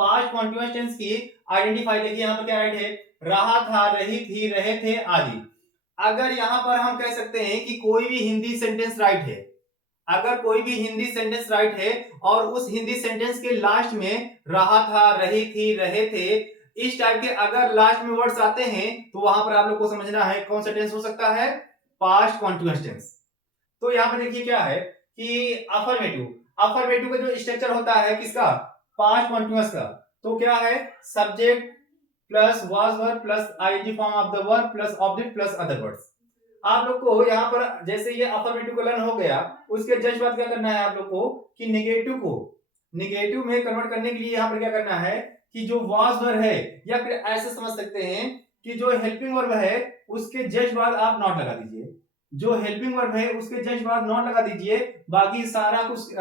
Past continuous tense की identify देखिए यहाँ पर क्या राइट है, रहा था, रही थी, रहे थे आदि। अगर यहाँ पर हम कह सकते हैं कि कोई भी हिंदी सेंटेंस राइट है, अगर कोई भी हिंदी सेंटेंस राइट है और उस हिंदी सेंटेंस के लास्ट में रहा था, रही थी, रहे थे, इस टाइप के अगर लास्ट में वर्ड्स आते हैं तो वहां पर आप लोग को समझना है कौन सा टेंस हो सकता है, पास्ट कॉन्टिन्यूअस टेंस। तो यहाँ पर देखिए क्या है कि अफर्मेटिव, अफर्मेटिव का जो स्ट्रक्चर होता है किसका, पास्ट कॉन्टिन्यूअस का, तो क्या है, subject plus was verb plus ING form of the verb plus object plus other words. आप लोग को यहाँ पर जैसे ये अफर्मेटिव का लर्न हो गया, उसके जस्ट बाद क्या करना है आप लोग को कि नेगेटिव को नेगेटिव में कन्वर्ट करने के लिए यहाँ पर क्या करना है कि जो वाज वर्ब है, या फिर ऐसे समझ सकते हैं कि जो हेल्पिंग वर्ब है उसके जस्ट बाद आप नॉट लगा दीजिए, जो हेल्पिंग वर्ब है उसके जस्ट बाद नॉट लगा दीजिए, बाकी सारा कुछ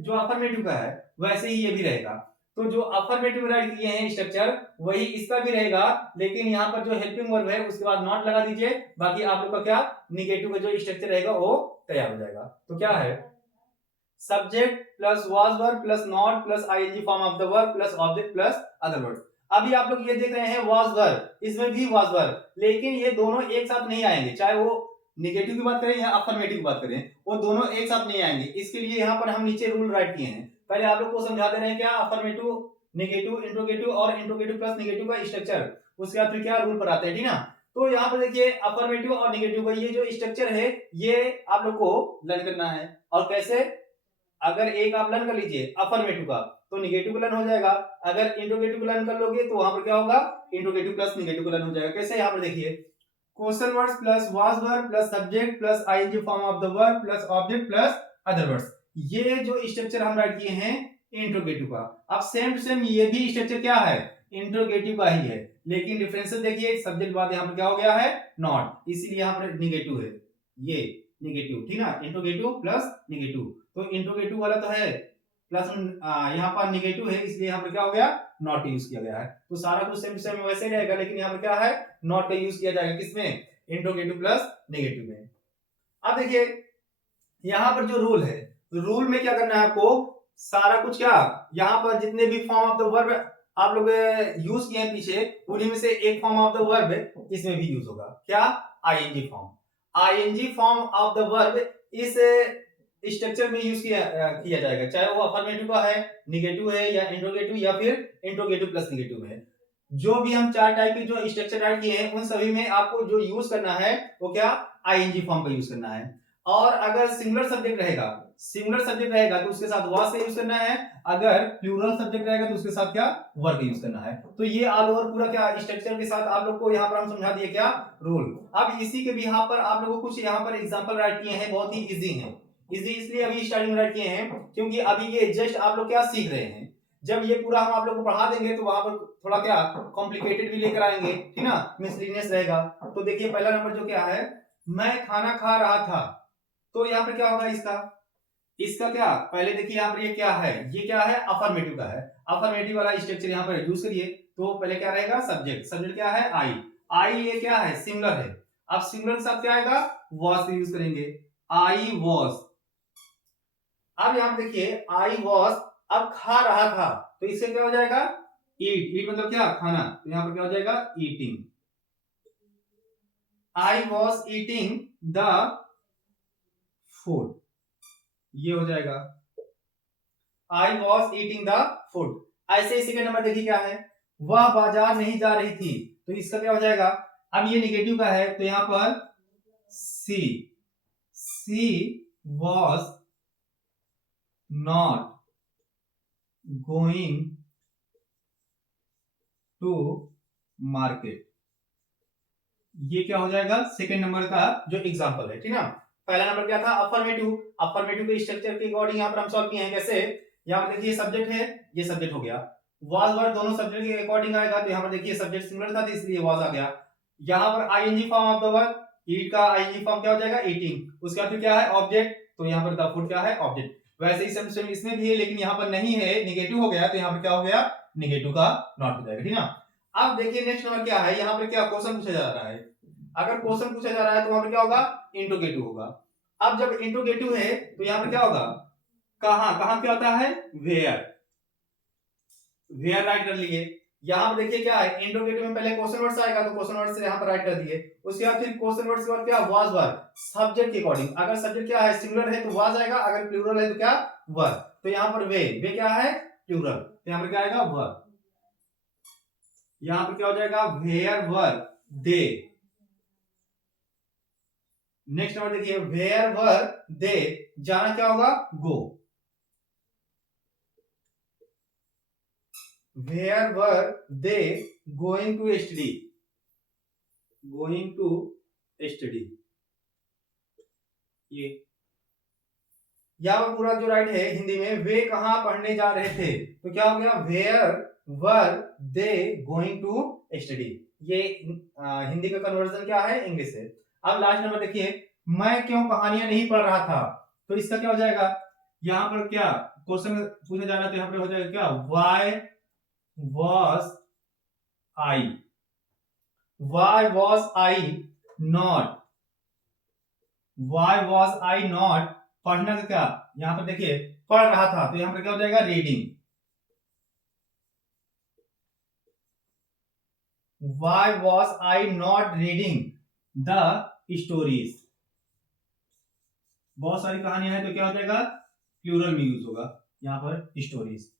जो अफर्मेटिव का है वैसे ही ये भी रहेगा। तो जो अफर्मेटिव राइट किए हैं स्ट्रक्चर वही इसका भी रहेगा, लेकिन यहाँ पर जो हेल्पिंग वर्ब है उसके बाद नॉट लगा दीजिए, बाकी आप लोग का क्या निगेटिव का जो स्ट्रक्चर रहेगा वो तैयार हो जाएगा। तो क्या है, subject plus was verb plus not plus ING form of the verb plus object plus other words. अभी आप लोग ये देख रहे हैं वाज वर्ब, इसमें भी वाज वर्ब, लेकिन ये दोनों एक साथ नहीं आएंगे, चाहे वो निगेटिव की बात करें या अफर्मेटिव की बात करें, वो दोनों एक साथ नहीं आएंगे। इसके लिए यहाँ पर हम नीचे रूल राइट किए हैं, पहले आप लोग को समझा दे रहे हैं क्या अफर्मेटिव, नेगेटिव, इंट्रोगेटिव और इंट्रोगेटिव प्लस नेगेटिव का स्ट्रक्चर, उसके बाद फिर क्या रूल पर आते हैं, ठीक ना। तो यहाँ पर देखिए अफर्मेटिव और नेगेटिव का ये जो स्ट्रक्चर है ये आप लोग को लर्न करना है। और कैसे, अगर एक आप लर्न कर लीजिए अफर्मेटिव का तो निगेटिव लर्न हो जाएगा, अगर इंट्रोगेटिव लर्न कर लोगे तो वहां पर क्या होगा, इंट्रोगेटिव प्लस निगेटिव लर्न हो जाएगा। कैसे, यहाँ पर देखिए question words plus was verb plus subject plus ING form of the verb plus object plus other words, ये जो स्ट्रक्चर हम राइट किए हैं इंट्रोगेटिव का। अब सेम टू सेम ये भी स्ट्रक्चर क्या है, इंट्रोगेटिव का ही है, लेकिन डिफरेंसेस देखिए, सब्जेक्ट बाद यहाँ पर क्या हो गया है नॉट, इसीलिए यहाँ पर निगेटिव है, ये निगेटिव, ठीक ना, इंट्रोगेटिव प्लस निगेटिव। तो इंट्रोगेटिव वाला तो है प्लस यहाँ पर निगेटिव है, इसलिए यहाँ पर क्या हो गया नॉट यूज किया गया है। तो सारा कुछ सेम टू सेम वैसे ही रहेगा, लेकिन यहाँ पर क्या है नॉट का यूज किया जाएगा, किसमें, इंट्रोगेटिव प्लस नेगेटिव में। अब देखिए यहाँ पर जो रूल है, रूल में क्या करना है आपको, सारा कुछ क्या, यहाँ पर जितने भी फॉर्म ऑफ द वर्ब आप लोग यूज किए हैं पीछे, उन्हीं में से एक फॉर्म ऑफ द वर्ब इसमें भी यूज होगा, क्या, ING form. ING form of the verb इस स्ट्रक्चर में यूज किया जाएगा, चाहे वो अफर्मेटिव का है, निगेटिव है या इंट्रोगेटिव या फिर इंट्रोगेटिव प्लस निगेटिव है। जो भी हम चार टाइप के जो स्ट्रक्चर राइट किए हैं उन सभी में आपको जो यूज करना है वो क्या, आईएनजी फॉर्म का यूज करना है। और अगर सिंगुलर सब्जेक्ट रहेगा, सिंगुलर सब्जेक्ट रहेगा तो उसके साथ वाज का यूज करना है, अगर प्लूरल सब्जेक्ट रहेगा तो उसके साथ क्या, वर्ब का यूज करना है। तो ये ऑल ओवर पूरा क्या स्ट्रक्चर के साथ आप लोग को यहाँ पर हम समझा दिए क्या, रूल। अब इसी के भी यहाँ पर आप लोगों को कुछ यहाँ पर एग्जांपल राइट किए हैं, बहुत ही इजी है। इजी इसलिए अभी स्टार्टिंग में राइट किए हैं क्योंकि अभी ये जस्ट आप लोग क्या सीख रहे हैं, जब ये पूरा हम आप लोग को पढ़ा देंगे तो वहां पर थोड़ा क्या कॉम्प्लिकेटेड भी लेकर आएंगे, ठीक ना, मिसलीनियस रहेगा। तो देखिए पहला नंबर जो क्या है, मैं खाना खा रहा था, तो यहाँ पर क्या होगा इसका, इसका क्या, पहले देखिए यहाँ पर ये क्या है, ये क्या है अफर्मेटिव का है, अफर्मेटिव वाला स्ट्रक्चर यहाँ पर यूज करिए। तो पहले क्या रहेगा, सब्जेक्ट, सब्जेक्ट क्या है आई, आई ये क्या है सिंगुलर है, अब सिंगुलर के साथ क्या आएगा, वॉज का यूज करेंगे, आई वॉज। अब यहाँ पे देखिए आई वॉज, अब खा रहा था तो इससे क्या हो जाएगा, ईट, ईट मतलब क्या, खाना, तो यहाँ पर क्या हो जाएगा eating, I was eating the food, ये हो जाएगा I was eating the food. ऐसे ही सेकंड नंबर देखिए क्या है, वह बाजार नहीं जा रही थी, तो इसका क्या हो जाएगा, अब ये निगेटिव का है तो यहाँ पर she was not going to market, ये क्या हो जाएगा सेकंड नंबर का जो एग्जांपल है, ठीक ना। पहला नंबर क्या था अफर्मेटिव, अफर्मेटिव के स्ट्रक्चर के अकॉर्डिंग यहाँ पर हम सॉल्व किए हैं। कैसे, यहाँ पर देखिए सब्जेक्ट है, ये सब्जेक्ट हो गया, वाज वर्ड दोनों सब्जेक्ट के अकॉर्डिंग आएगा, तो यहाँ पर देखिए सब्जेक्ट सिंगुलर था तो इसलिए वाज आ गया। यहाँ पर ING form of the verb, eat का आईएनजी फॉर्म क्या हो जाएगा ईटिंग, उसके बाद फिर क्या है ऑब्जेक्ट, तो यहाँ पर द फूड क्या है ऑब्जेक्ट। वैसे ही सब इसमें भी है लेकिन यहाँ पर नहीं है, निगेटिव हो गया तो यहाँ पर क्या हो गया निगेटिव का नॉट हो जाएगा, ठीक ना। अब देखिए नेक्स्ट नंबर क्या है, यहाँ पर क्या क्वेश्चन पूछा जा रहा है, अगर क्वेश्चन पूछा जा रहा है तो वहां पर क्या होगा इंट्रोगेटिव होगा। अब जब इंट्रोगेटिव है तो यहाँ पर क्या होगा, कहां, कहां क्या होता है वेयर, वेयर राइट कर लिए। यहाँ पर देखिए क्या है, इंट्रोगेटिव में पहले क्वेश्चन वर्ड्स आएगा तो क्वेश्चन वर्ड से यहाँ पर राइट कर दिए। उसके बाद फिर क्वेश्चन वर्ड्स के बाद क्या, वाज वर, सब्जेक्ट के अकॉर्डिंग। अगर सब्जेक्ट क्या है, सिंगुलर है तो वाज आएगा, अगर प्लूरल है तो क्या, वर। तो यहाँ पर वे क्या है, प्लूरल, तो यहाँ पर क्या आएगा, वर। यहाँ पर क्या हो जाएगा, where were they. Next number देखिए, वेयर वर दे, जाना क्या होगा, go. Where were they going to study, going to study. ये यहाँ पर पूरा जो राइट है हिंदी में, वे कहां पढ़ने जा रहे थे, तो क्या हो गया, where were they going to study. ये हिंदी का कन्वर्जन क्या है, इंग्लिश से। अब लास्ट नंबर देखिए, मैं क्यों कहानियां नहीं पढ़ रहा था, तो इसका क्या हो जाएगा, यहाँ पर क्या क्वेश्चन पूछा जा रहा है, तो यहाँ पर हो जाएगा क्या, why was I, why was I not, why was I not, पढ़ना का क्या, यहां पर देखिए पढ़ रहा था, तो यहां पर क्या हो जाएगा, reading. Why was I not reading the stories, बहुत सारी कहानियां हैं तो क्या हो जाएगा, प्लूरल में यूज होगा यहाँ पर स्टोरीज।